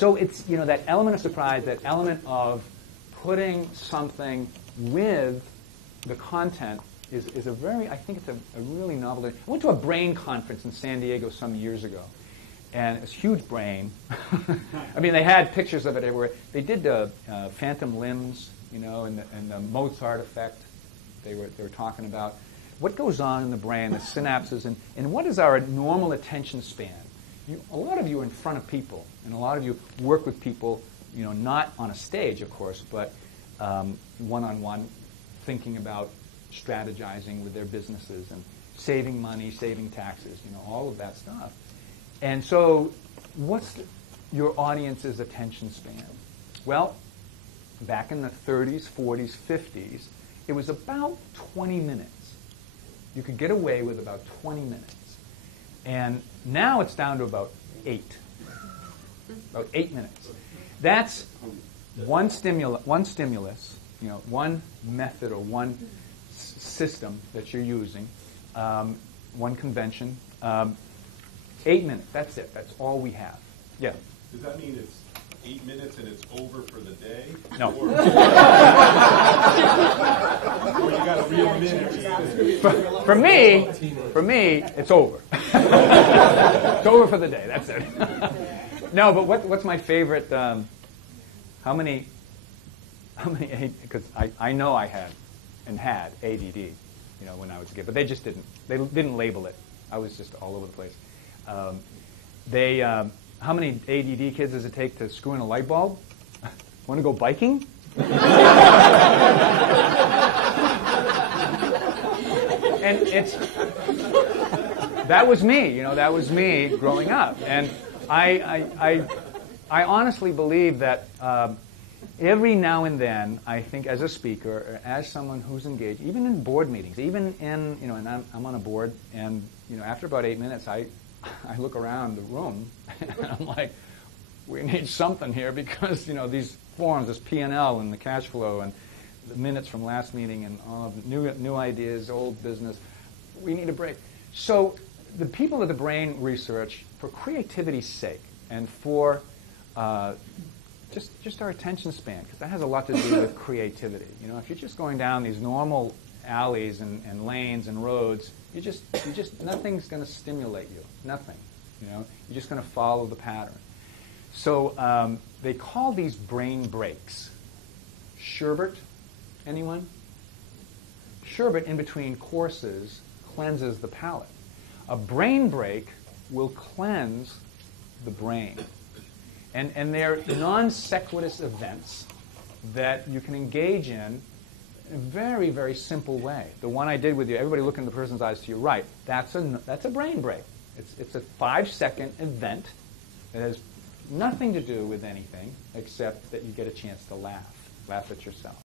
So it's, that element of surprise, that element of putting something with the content is a very, I think it's a really novel thing. I went to a brain conference in San Diego some years ago, and it was huge brain. I mean, they had pictures of it everywhere. They did phantom limbs, and the Mozart effect they were talking about. What goes on in the brain, the synapses, and what is our normal attention span? A lot of you are in front of people, and a lot of you work with people, not on a stage, of course, but one-on-one, thinking about strategizing with their businesses and saving money, saving taxes, all of that stuff. And so what's your audience's attention span? Well, back in the 30s, 40s, 50s, it was about 20 minutes. You could get away with about 20 minutes. And now it's down to about 8. About 8 minutes. That's one stimulus, one method or one system that you're using, one convention. 8 minutes, that's it. That's all we have. Yeah? Does that mean it's 8 minutes and it's over for the day? No. Or you got to reel them in. For me, it's over. It's over for the day. That's it. No, but what's my favorite? How many? Because I know I had ADD, when I was a kid, but they just didn't. They didn't label it. I was just all over the place. How many ADD kids does it take to screw in a light bulb? Want to go biking? And that was me, that was me growing up. And I honestly believe that every now and then, I think as a speaker, or as someone who's engaged, even in board meetings, even in, and I'm on a board, and, after about 8 minutes, I look around the room, and I'm like, we need something here because, these forms, this P&L and the cash flow and the minutes from last meeting and all of the new ideas, old business, we need a break. So the people of the brain research, for creativity's sake and for just our attention span, because that has a lot to do with creativity. If you're just going down these normal alleys and lanes and roads, you just nothing's going to stimulate you. Nothing. You're just going to follow the pattern. So they call these brain breaks. Sherbet, anyone? Sherbet in between courses cleanses the palate. A brain break will cleanse the brain. And they're non sequitur events that you can engage in a very, very simple way. The one I did with you, everybody look in the person's eyes to your right, that's a brain break. It's a 5-second event that has nothing to do with anything except that you get a chance to laugh at yourself.